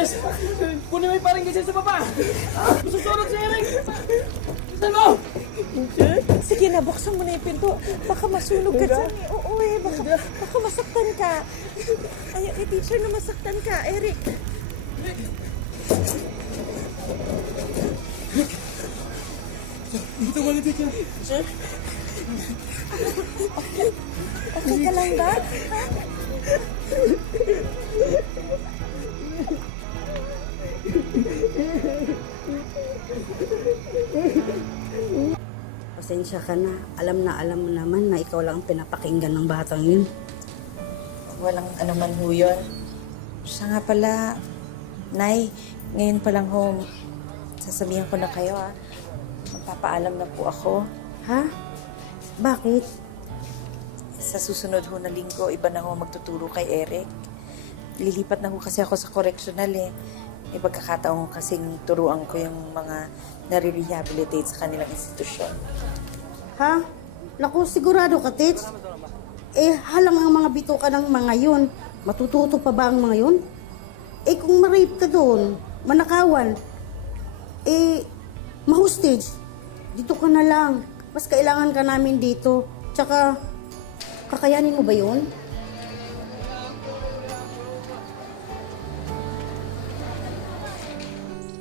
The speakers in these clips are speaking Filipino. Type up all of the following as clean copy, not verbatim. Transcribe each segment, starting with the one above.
Bilis! Kunin mo yung parang gising sa baba! Masusunod si Eric! Saan mo? Sige na, buksan mo na yung pinto. Baka masunog ka dyan. Oo baka masaktan ka. Ay, teacher na masaktan ka, Eric. Dito mo na, teacher. Okay ka lang ba? Pasensya ka na. Alam mo naman na ikaw lang ang pinapakinggan ng batang yun. Walang anuman ho yun. Siya nga pala, Nay, ngayon pa lang ho, sasabihan ko na kayo magpapaalam na po ako. Ha? Bakit? Sa susunod ho na linggo, iba na ho magtuturo kay Eric. Lilipat na ho kasi ako sa correctional eh. May pagkakataon kasing turuan ko yung mga nare-rehabilitate sa kanilang institusyon. Ha? Naku, sigurado ka, Tits? Halang ang mga bituka ng mga yun. Matututo pa ba ang mga yun? Kung ma-rape ka doon, manakawan, ma-hostage, dito ka na lang. Mas kailangan ka namin dito. Tsaka, kakayanin mo ba yun?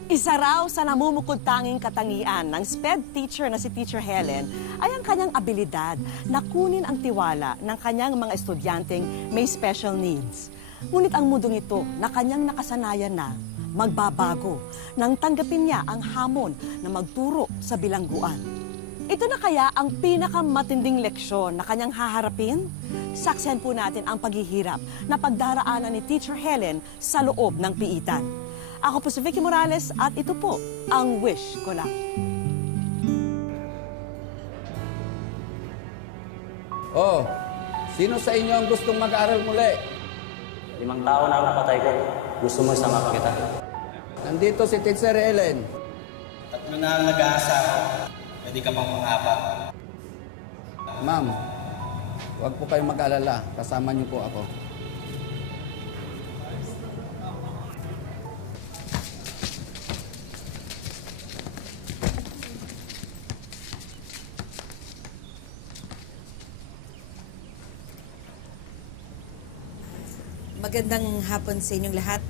Isa raw sa namumukod tanging katangian ng SPED teacher na si Teacher Helen ay ang kanyang abilidad na kunin ang tiwala ng kanyang mga estudyanteng may special needs. Ngunit ang mundong ito na kanyang nakasanayan na magbabago nang tanggapin niya ang hamon na magturo sa bilangguan. Ito na kaya ang pinakamatinding leksyon na kanyang haharapin? Saksihan po natin ang paghihirap na pagdaraanan ni Teacher Helen sa loob ng piitan. Ako po si Vicky Morales at ito po ang Wish Ko Lang. Oh, sino sa inyo ang gustong mag-aaral muli? 5 taon na ang napatay ko. Gusto mo isama pa kita? Nandito si Teacher Helen. 3 na ang nag-aasa ako. Pwede ka pang pang-apat. Ma'am, huwag po kayong mag-alala. Kasama niyo po ako. Magandang hapon sa inyong lahat.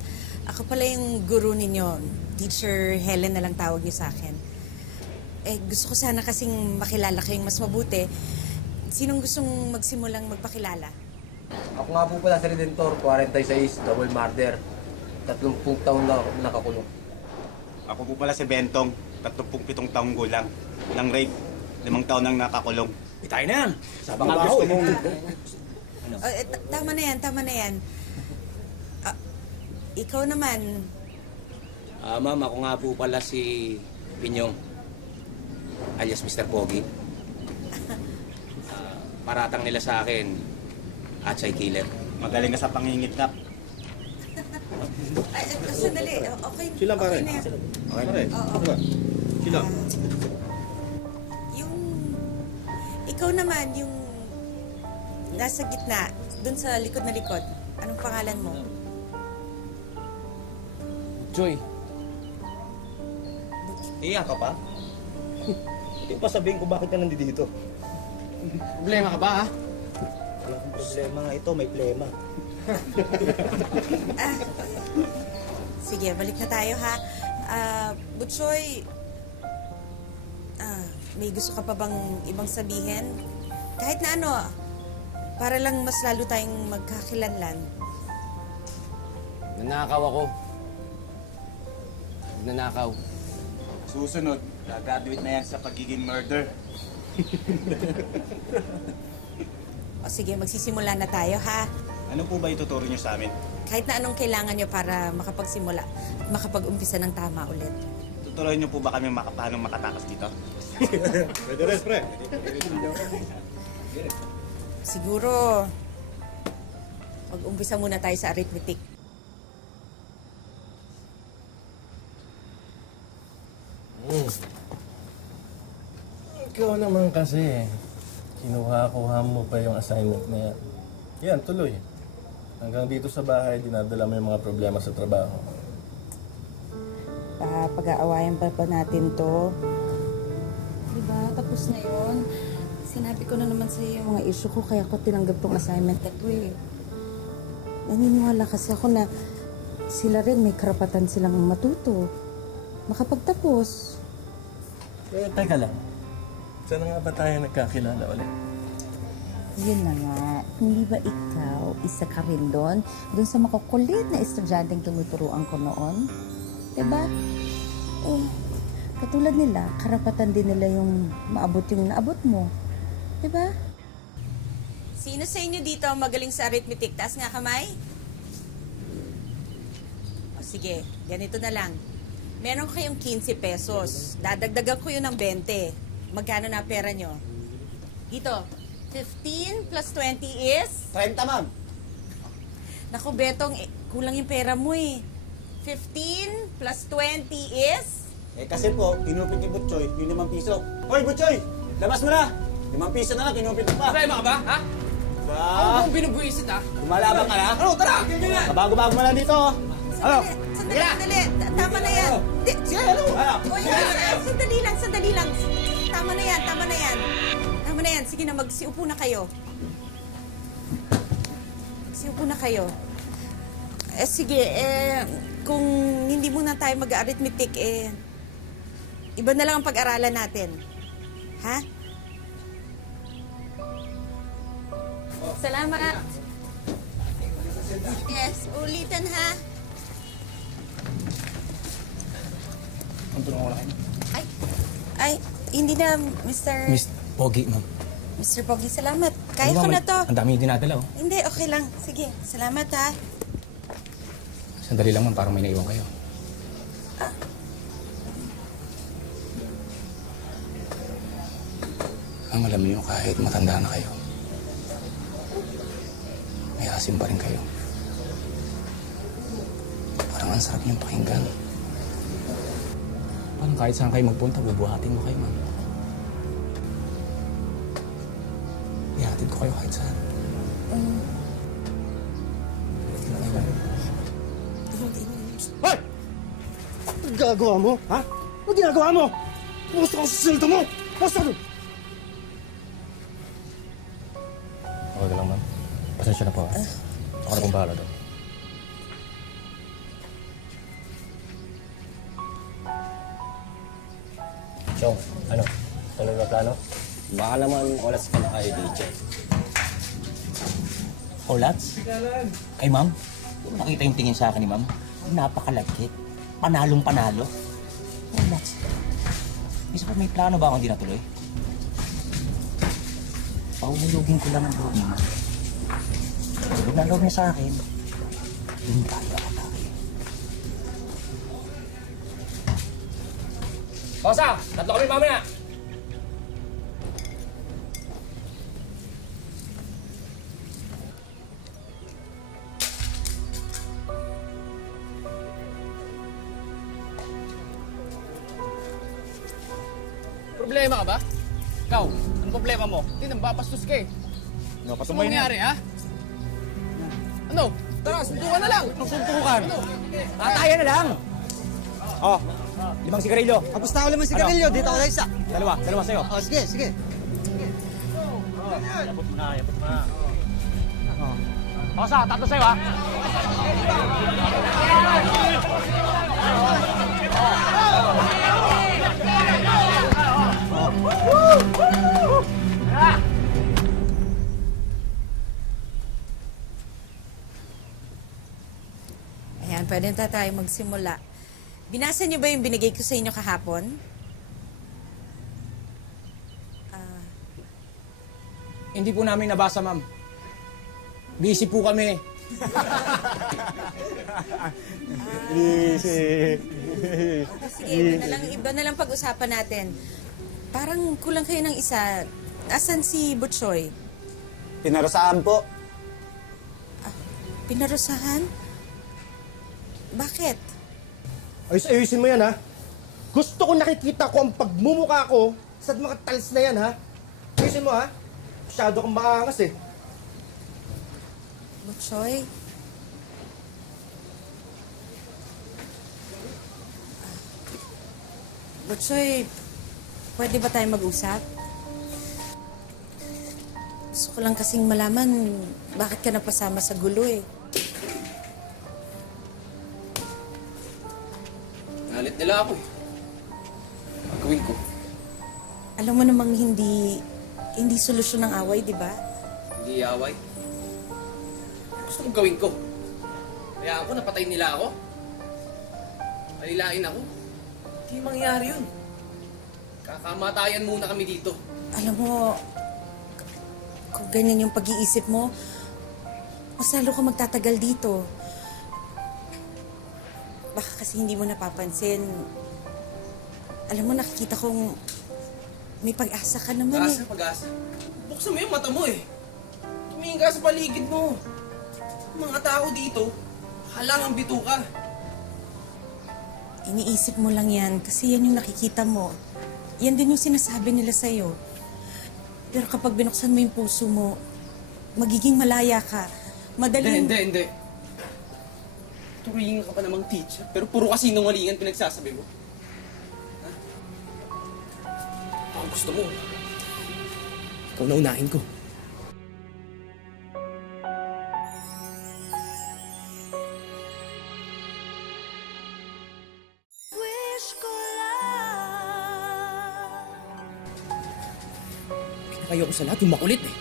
Ako pala yung guru ninyo. Teacher Helen na lang tawag niyo sa akin. Gusto ko sana kasing makilala kayong mas mabuti. Sinong gustong magsimulang magpakilala? Ako nga po pala si Redentor, 46, double murder. 30 taon na ako nakakulong. Ako po pala si Bentong, 37 taong gulang. Nang rape, 5 taon nang nakakulong. Itay na yan! Baka gusto mong... Tama na yan. Ikaw naman. Ma'am, ako nga po pala si Pinyong, alias Mr. Pogi. Paratang nila sa akin, Achay Killer. Magaling ka sa pangingitnap. Sandali. Okay. Sila pare. Okay na yan. Okay pare. Oo. Sila. Yung... Ikaw naman, yung... Nasa gitna, dun sa likod na likod. Anong pangalan mo? Joy. Iyak ka pa? Hindi pa sabihin ko bakit ka nandito. Problema ka ba, ha? Wala akong problema nga ito, may plema. Sige, balik na tayo ha. Butchoy, may gusto ka pa bang ibang sabihin? Kahit na ano, para lang mas lalo tayong magkakilanlan. Nanakaw ako. Nanakaw. Susunod, gagraduate na yan sa pagiging murder. O sige, magsisimula na tayo ha. Ano po ba ituturo niyo sa amin? Kahit na anong kailangan nyo para makapagsimula at makapag-umpisa ng tama ulit. Tuturuan niyo po ba kami paano makatakas dito? Pwede rin, pre. Siguro, mag-umpisa muna tayo sa arithmetic. Ikaw naman kasi, kinuha-kuha mo pa yung assignment na yan. Yan, tuloy. Hanggang dito sa bahay, dinadala mo yung mga problema sa trabaho. Pag-aawayan pa natin to. Diba? Tapos na yun. Sinabi ko na naman sa iyo yung mga issue ko, kaya ako tinanggap tong assignment na to eh. Naniniwala kasi ako na sila rin may karapatan silang matuto. Makapagtapos. Teka lang. Saan nga ba tayo nagkakilala ulit? Yun na nga, hindi ba ikaw, isa ka rin doon sa makukulit na estudyanteng tinuturuan ko noon? Diba? Eh, katulad nila, karapatan din nila yung maabot yung naabot mo. Diba? Sino sa inyo dito ang magaling sa arithmetic? Taas nga kamay. O sige, ganito na lang. Meron kayong 15 pesos. Dadagdagan ko yun ng 20. Magkano na pera nyo? Dito, 15 plus 20 is? 30, ma'am. Naku, Betong, kulang yung pera mo eh. 15 plus 20 is? Eh kasi po, kinupit ni Butchoy yung 5 piso. Hoy, Butchoy! Labas mo na! 5 piso na lang, kinupit mo pa. Problema ka ba, ha? Ako kung binubuisit, ha? Kumalabang ka na? Ano, tara! Kabago-bago mo lang dito. Ano? Sandali. Tama na yan. Sige, ano? O yan, sandali lang. Tama na yan. Sige na, magsiupo na kayo. Sige, kung hindi muna tayo mag-arithmetic, iba na lang ang pag-aralan natin. Ha? Salamat. Yes, ulitin ha. Ang tulong ko lang kayo. Ay, hindi na, Mr. Miss Pogi, ma'am. Mr. Pogi, salamat. Kaya ko na to. Ang dami yung dinadala, oh. Hindi, okay lang. Sige, salamat ha. Sandali lang, ma'am, parang may naiwan kayo. Ang alam niyo, kahit matanda na kayo, may asim pa rin kayo. Parang ang sarap niyong pakinggan. Parang kahit saan kayo magpunta, bubuhatin mo kayo, ma'am. Ihatid ko kayo kahit saan. Hoy! Ano ginagawa mo? Ha? Ano ginagawa mo? Gusto kong susildo mo! Basta doon! Okay lang, ma'am. Pasensya na po. Ako na pong bahala doon. Chong, ano? Tuloy na plano? Baka naman oras ka na kayo, DJ. Olats? Ay, ma'am. Kung nakita yung tingin sa akin ni ma'am, napakalagkit. Panalong panalo. Olats. Isa pa may plano ba akong di natuloy? Paulugin ko lang ang loob niya. Tulog na loob niya sa akin. Hindi tayo atake. Kosa, tatlo kami mamaya. Problema ka ba? Ikaw, ano problema mo? Hindi nang babastos ka eh. No, Ano nangyari, ha? Ano? Tara, suntukan na lang. Suntukan. Ano? Tatayan na lang! Oh, 5 sigarilyo. Tapos na ako 5 sigarilyo, dito ako na isa. Dalawa sa'yo. Oh, sige, sige. Yapot mo na. Kosa, tatlo sa'yo, ha? Ayan, pwede na tayo magsimula. Binasa niyo ba yung binigay ko sa inyo kahapon? Hindi po namin nabasa, ma'am. Busy po kami. Sige, iba na lang pag-usapan natin. Parang kulang kayo ng isa. Asan si Butchoy? Pinarasahan po. Pinarusahan? Bakit? Ayusin mo yan, ha? Gusto ko nakikita ko ang pagmumukha ko sa mga talis na yan, ha? Ayusin mo, ha? Masyado kang maangas, eh. Butchoy? Butchoy, pwede ba tayo mag-usap? Gusto ko lang kasing malaman bakit ka napasama sa gulo eh. Nalit nila ako eh. Gagawin ko. Alam mo namang hindi solusyon ng away, di ba? Hindi away. Gusto mong gawin ko. Kaya ako, napatay nila ako. Alilain ako. Hindi mangyari yun. Kakamatayan muna kami dito. Alam mo, kung ganyan yung pag-iisip mo, mas lalo ka magtatagal dito. Baka kasi hindi mo napapansin. Alam mo, nakikita kong may pag-asa ka naman eh. Pag-asa. Buksan mo yung mata mo eh. Tumingin ka sa paligid mo. Mga tao dito, halangang bituka. Iniisip mo lang yan kasi yan yung nakikita mo. Yan din yung sinasabi nila sa'yo. Pero kapag binuksan mo yung puso mo, magiging malaya ka. Madaling... Hindi. Turingin ka pa namang teacher, pero puro kasinungalingan pinagsasabi mo. Ha? Baka gusto mo. Ikaw na unahin ko. Kayo ko sa lahat yung makulit eh.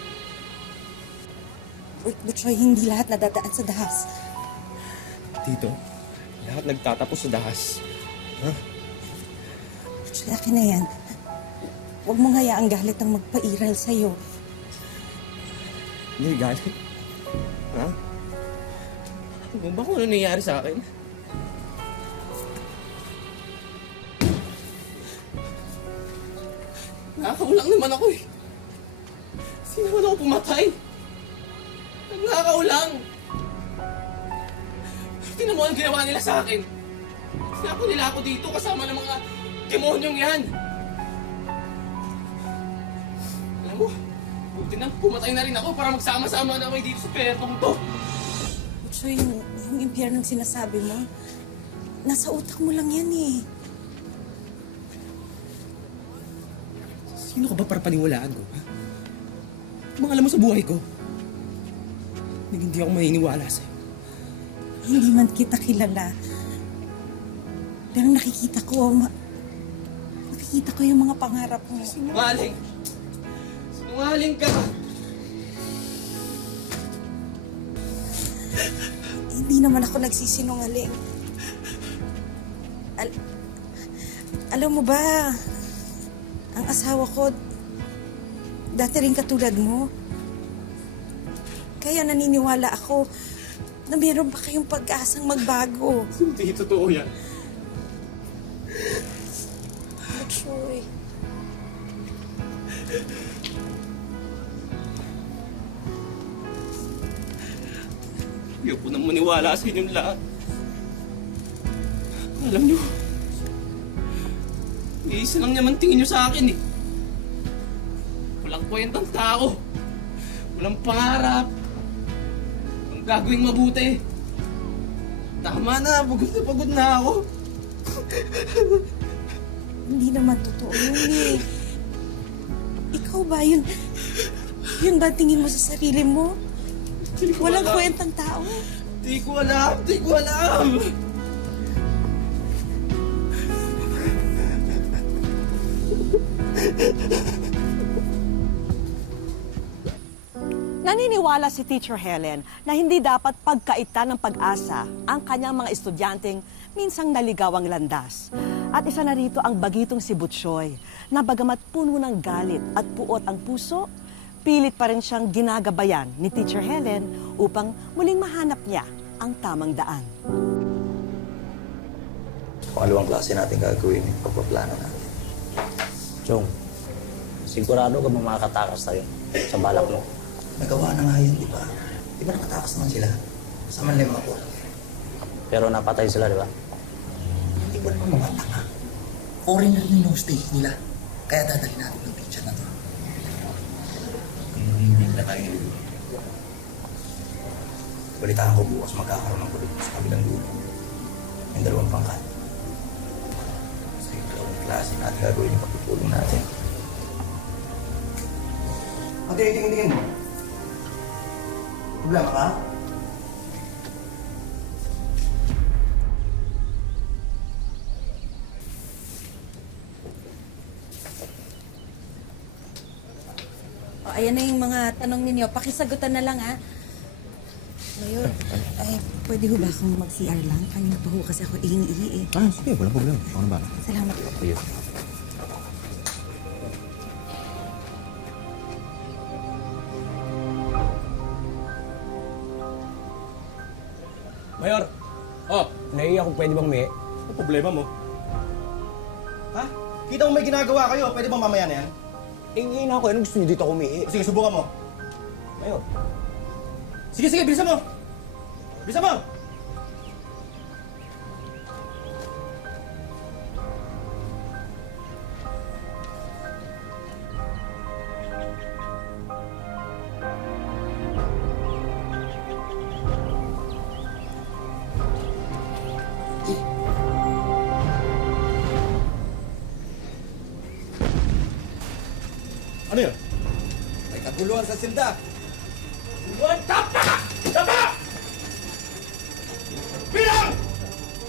Butchoy, hindi lahat nadadaan sa dahas. Dito, lahat nagtatapos sa dahas. Ha? Butchoy, akin na yan. Huwag mong hayaang galit ang magpairal sa'yo. Hindi galit. Ha? Ano ba kung ano nangyari sa akin? Nakakaulang naman ako eh. Sino naman ako pumatay? Nagnakaulang! Tingnan mo ang ginawa nila sa akin. Sinapo nila ako dito kasama ng mga demonyong yan. Alam mo, buti na pumatay na rin ako para magsama-sama na kami dito sa pertong to. Butchoy, yung impyernong sinasabi mo, nasa utak mo lang yan eh. Sino ka ba para paniwalaan ko? Ha? Mga alam mo sa buhay ko. Hindi ako maniniwala sa'yo. Hindi man kita kilala. Pero nakikita ko yung mga pangarap mo. Sinungaling! Sinungaling ka! Hindi naman ako nagsisinungaling. Alam mo ba, ang asawa ko, dati rin katulad mo. Kaya naniniwala ako na meron pa kayong pag-asang magbago. Hindi totoo yan. Butchoy. Ayoko nang maniwala sa inyong lahat. Alam niyo, iisa lang naman tingin niyo sa akin eh. Walang kwentang tao. Walang pangarap. Walang gagawing mabuti. Tama na, pagod na ako. Hindi naman totoo yun eh. Ikaw ba yun? Yun ba tingin mo sa sarili mo? Walang kwentang tao? Di ko alam. Naniniwala si Teacher Helen na hindi dapat pagkaitan ng pag-asa ang kanyang mga estudyanteng minsang naligawang landas. At isa na rito ang bagitong si Butchoy, na bagamat puno ng galit at puot ang puso, pilit pa rin siyang ginagabayan ni Teacher Helen upang muling mahanap niya ang tamang daan. Pangalawang klase natin gagawin yung pagpaplano natin. Chong, sigurado ka ba makakatakas tayo sa balak mo? Nagawa na nga yun, di ba? Di ba nakatakas naman sila? Kasama nila yung mga kulang. Pero napatay sila, di ba? Hindi ba naman mga tanga? Foreigner yung stage nila. Kaya dadalhin natin yung picture na to. Hindi na tayo nilito. Balitaan ko bukas magkakaroon ng gulo sa kabilang dulo. Yung dalawang pangkat. Sa dalawang klase na at gagawin yung pagpupulong natin. Ate, tingin mo. Problema ka? O, ayan na yung mga tanong ninyo. Pakisagutan na lang, ha? Mayor, ay, pwede ho ba akong mag-CR lang? Kanina pa ho kasi ako ihingi eh. Sige, walang problema. Ako na ba? Salamat po. Ayos. Mayor! Oh, naiiyak kung pwede bang may... Ano problema mo? Ha? Kita mo may ginagawa kayo, pwede bang mamaya na yan? Ingin ako, anong gusto niyo dito ako umihi? Sige, subukan mo. Mayor, Sige, bilisan mo! Bilisan mo! Ano yun? May kaguluhan sa silda. Bilang!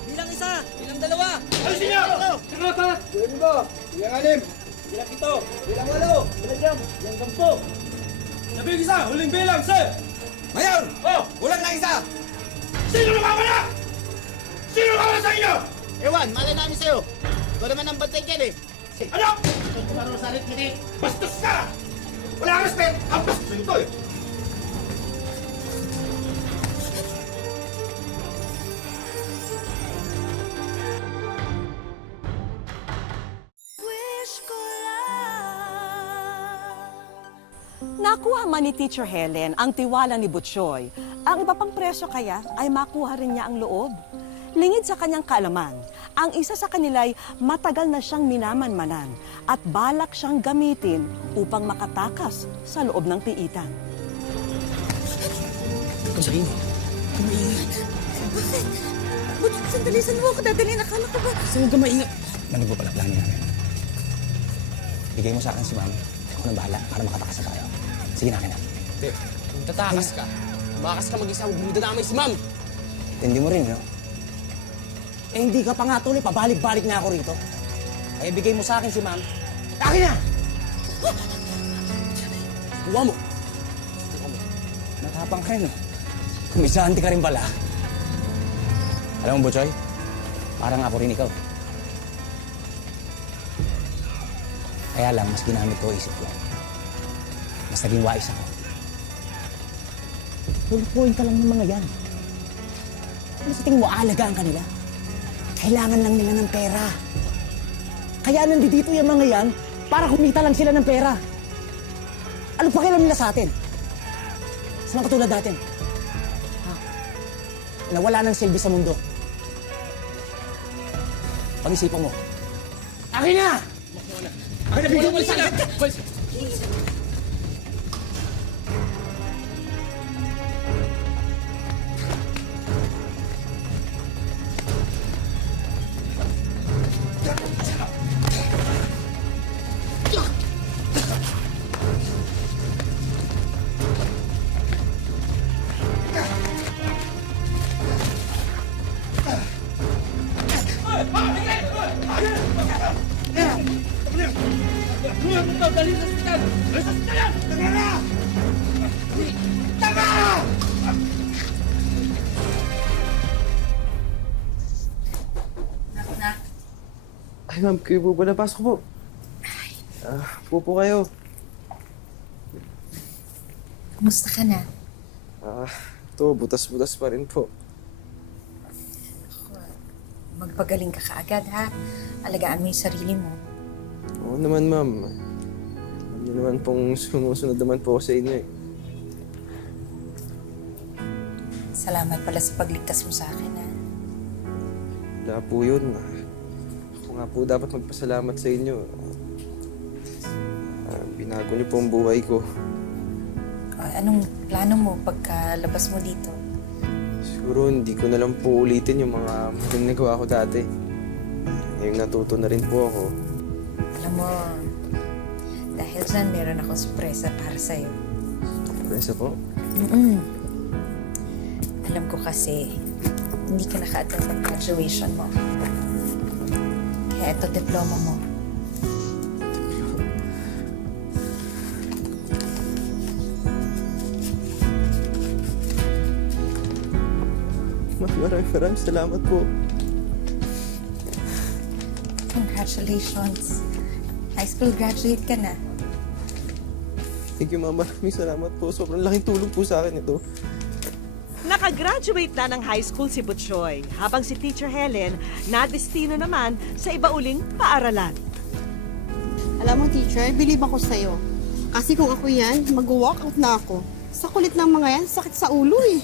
Bilang isa, bilang dalawa. Alisin niyo! Bilang ba? Bilang anim. Bilang ito! Bilang walo. Bilang jam! Bilang gampo! Nabig isa! Huling bilang, sir! Mayor! Oh! Ulan na isa! Sino lumamana? Sino lumamana sa inyo? Ewan, malay namin sa'yo. Ikaw naman ang bantay dyan eh. Ano? Bastos ka! Wala kang respect! Ang bastos nito eh! Nakuha man ni Teacher Helen ang tiwala ni Butchoy. Ang iba pang presyo kaya ay makuha rin niya ang loob. Lingid sa kanyang kaalaman, ang isa sa kanila'y matagal na siyang minamanmanan at balak siyang gamitin upang makatakas sa loob ng piitan. kung sabihin mo. Bakit? Ba't sandali, saan mo ako dadalhin? Akala ko ba? Kasi huwag ka maingat. Ano ba pala plano namin? Bigay mo sa akin si Ma'am. Ako nang bahala para makatakas na tayo. Sige na, akin na. Be, kung tatakas ka, makas ka mag-isa, huwag mo dadamay si ma'am. Hindi mo rin, no? Eh, hindi ka pa nga tuloy. Pabalik-balik na ako rito. Kaya bigay mo sa akin si Ma'am. Akin na! Kuha mo. Matapang ka rin, no? Kumisante ka rin pala. Alam mo, Butchoy, parang ako rin ikaw. Kaya lang, mas ginamit ko isip ko. Mas naging wais ako. Pulupuin ka lang ng mga yan. Ano sa tingin mo, aalagaan ka nila? Kailangan lang nila ng pera. Kaya nandito yung mga yan para kumita lang sila ng pera. Ano pa kailan nila sa atin? Sa mga katulad natin. Ha? Na wala nang silbi sa mundo. Pag-isipan mo. Akin na! Akin na, bigyan mo sa akin! Ay, ma'am, kayo po pala. Pasok po. Po kayo. Kumusta ka na? Ito, butas-butas pa rin po. Magpagaling ka kaagad, ha? Alagaan mo yung sarili mo. Oo naman, ma'am. Alam niyo naman pong sumusunod naman po ako sa inyo eh. Salamat pala sa pagligtas mo sa akin, ha? Wala po yun. Ako nga po dapat magpasalamat sa inyo. Binago niyo po ang buhay ko. Anong plano mo pagkalabas mo dito? Siguro hindi ko na lang po ulitin yung mga maling nagawa ko dati. Ngayong natuto na rin po ako. Alam mo, dahil dyan, meron akong sorpresa para sa'yo. Presa po. Alam ko kasi, hindi ka naka-attend ng graduation mo. Kaya ito diploma mo. Maraming salamat po. Congratulations. High school graduate ka na. Thank you, Ma'am. Maraming salamat po. Sobrang laking tulong po sa akin ito. Nakagraduate na ng high school si Butchoy, habang si Teacher Helen nadestino naman sa iba uling paaralan. Alam mo, teacher, believe ako sa'yo. Kasi kung ako yan, mag-walkout na ako. Sa kulit ng mga yan, sakit sa ulo eh.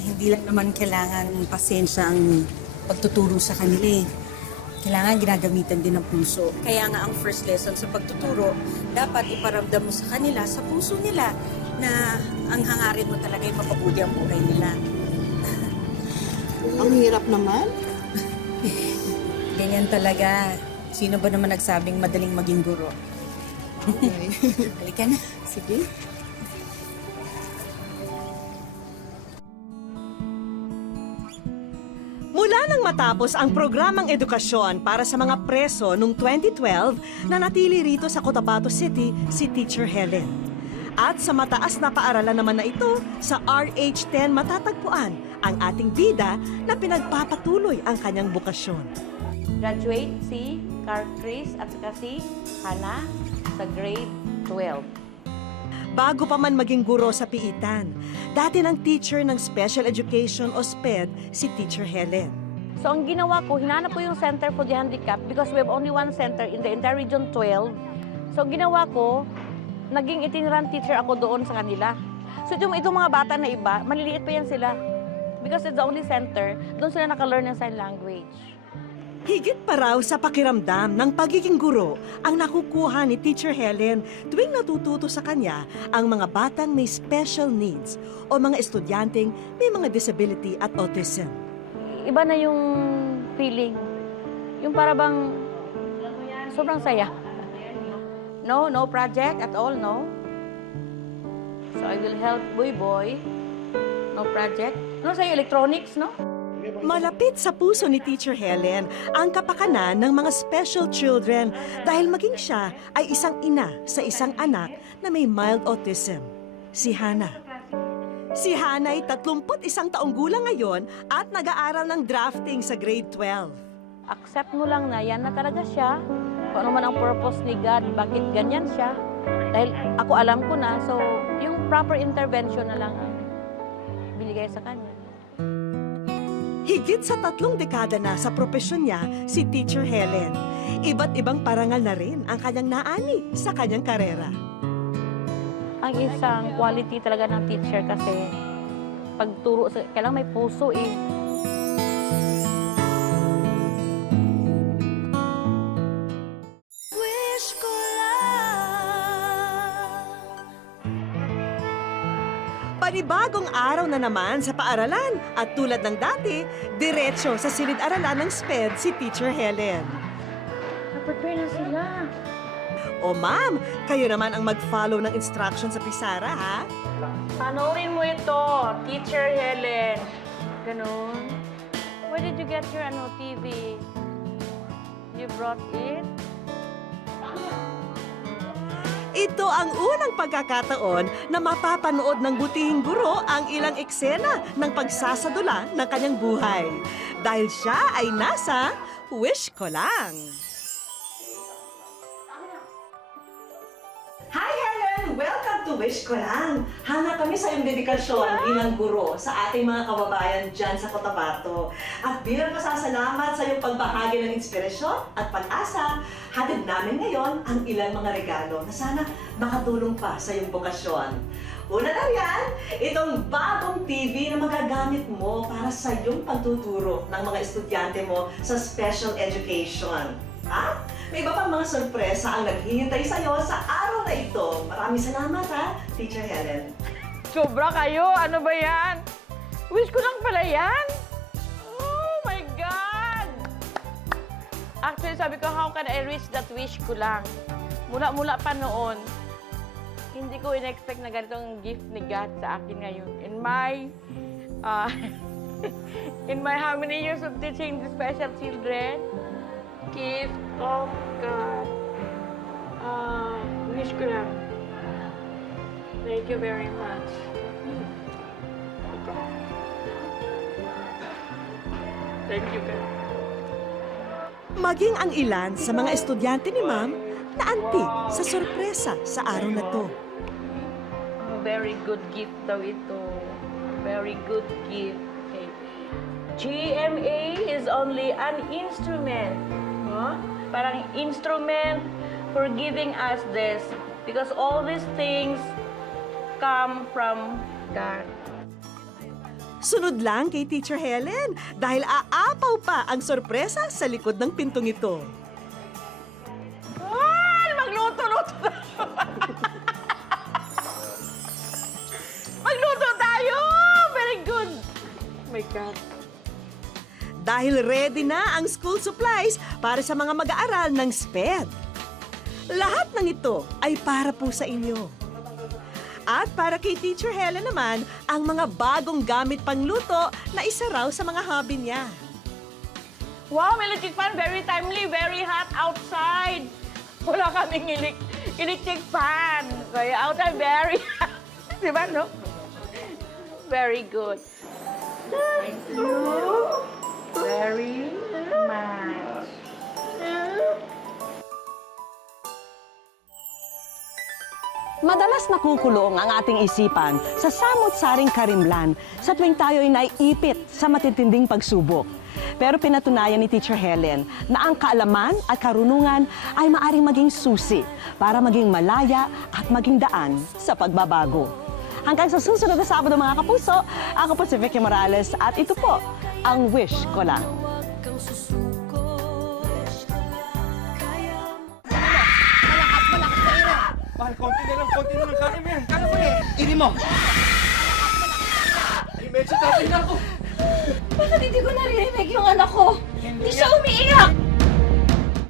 Hindi lang naman kailangan pasensya ang pagtuturo sa kanila eh. Kailangan ginagamitan din ng puso. Kaya nga ang first lesson sa pagtuturo, dapat iparamdam mo sa kanila, sa puso nila, na ang hangarin mo talaga ay mapabuti ang buhay nila. Ang hirap naman. Ganyan talaga. Sino ba naman nagsabing madaling maging guro? Okay. Halika na. Sige. Mula nang matapos ang programang edukasyon para sa mga preso noong 2012, nanatili rito sa Cotabato City si Teacher Helen. At sa mataas na paaralan naman na ito, sa RH10 matatagpuan ang ating bida na pinagpapatuloy ang kanyang bukasyon. Graduate si Carl Chris at saka si Hannah sa grade 12. Bago pa man maging guro sa piitan, dati ng teacher ng Special Education o SPED si Teacher Helen. So ang ginawa ko, hinanap ko yung Center for the Handicapped because we have only one center in the entire Region 12. So ang ginawa ko, naging itinerant teacher ako doon sa kanila. So itong mga bata na iba, maliliit pa yan sila. Because it's the only center, doon sila naka-learn ng sign language. Higit pa raw sa pakiramdam ng pagiging guro ang nakukuha ni Teacher Helen tuwing natututo sa kanya ang mga batang may special needs o mga estudyanteng may mga disability at autism. Iba na yung feeling. Yung para bang sobrang saya. No project at all, no. So I will help Boy. No project. Ano sa'yo, electronics, no? Malapit sa puso ni Teacher Helen ang kapakanan ng mga special children dahil maging siya ay isang ina sa isang anak na may mild autism, si Hannah. Si Hannah ay 31 taong gulang ngayon at nag-aaral ng drafting sa grade 12. Accept mo lang na yan na talaga siya. Kung ano man ang purpose ni God, bakit ganyan siya. Dahil ako alam ko na, so yung proper intervention na lang ang binigay sa kanya. Higit sa 3 dekada na sa propesyon niya, si Teacher Helen. Iba't ibang parangal na rin ang kanyang naani sa kanyang karera. Ang isang quality talaga ng teacher kasi pagturo, kailangan may puso eh. Panibagong araw na naman sa paaralan at tulad ng dati, diretso sa silid-aralan ng SPED si Teacher Helen. Na-prepare na sila. O ma'am, kayo naman ang mag-follow ng instruction sa Pisara, ha? Panoorin mo ito, Teacher Helen. Ganun. Where did you get your TV? You brought it? Ito ang unang pagkakataon na mapapanood ng butihing guro ang ilang eksena ng pagsasadula ng kanyang buhay. Dahil siya ay nasa Wish Ko Lang. Hi Helen! Welcome to Wish Ko Lang. Hanga kami sa iyong dedikasyon bilang guro sa ating mga kababayan dyan sa Cotabato. At bilang pasasalamat sa iyong pagbahagi ng inspirasyon at pag-asa, hatid namin ngayon ang ilang mga regalo na sana makatulong pa sa iyong bokasyon. Una na yan, itong bagong TV na magagamit mo para sa iyong pagtuturo ng mga estudyante mo sa special education. Ha? May iba pang mga sorpresa ang naghihintay sa iyo sa araw na ito. Maraming salamat ha, Teacher Helen. Sobra kayo! Ano ba yan? Wish ko lang pala yan! Oh my God! Actually, sabi ko, how can I reach that wish ko lang? Mula pa noon, hindi ko in-expect na ganitong gift ni God sa akin ngayon. In my how many years of teaching the special children, gift of God. Wish ko lang. Thank you very much. Thank you, God. Maging ang ilan sa mga estudyante ni Ma'am naantig sa sorpresa sa araw na to. Very good gift daw ito. Very good gift. Okay. GMA is only an instrument. Huh? Parang instrument for giving us this. Because all these things come from God. Sunod lang kay Teacher Helen dahil aapaw pa ang sorpresa sa likod ng pintong ito. Magluto-luto na. Magluto tayo! Very good. Oh my God. Dahil ready na ang school supplies para sa mga mag-aaral ng SPED. Lahat ng ito ay para po sa inyo. At para kay Teacher Helen naman, ang mga bagong gamit pangluto na isa raw sa mga hobby niya. Wow, may electric fan. Very timely, very hot outside. Wala kaming electric fan. Kaya outside, very hot. Diba, no? Very good. Thank you very much. Madalas nakukulong ang ating isipan sa samot-saring karimlan sa tuwing tayo'y naiipit sa matitinding pagsubok. Pero pinatunayan ni Teacher Helen na ang kaalaman at karunungan ay maaring maging susi para maging malaya at maging daan sa pagbabago. Hanggang sa susunod na Sabado mga kapuso, ako po si Vicky Morales at ito po ang Wish Ko Lang. Mahal, konti na lang kaya mo yan. Kaya mo yan. Ini mo. Ay, medyo tatay na ako. Bakit hindi ko narinig yung anak ko? Hindi siya umiiyak!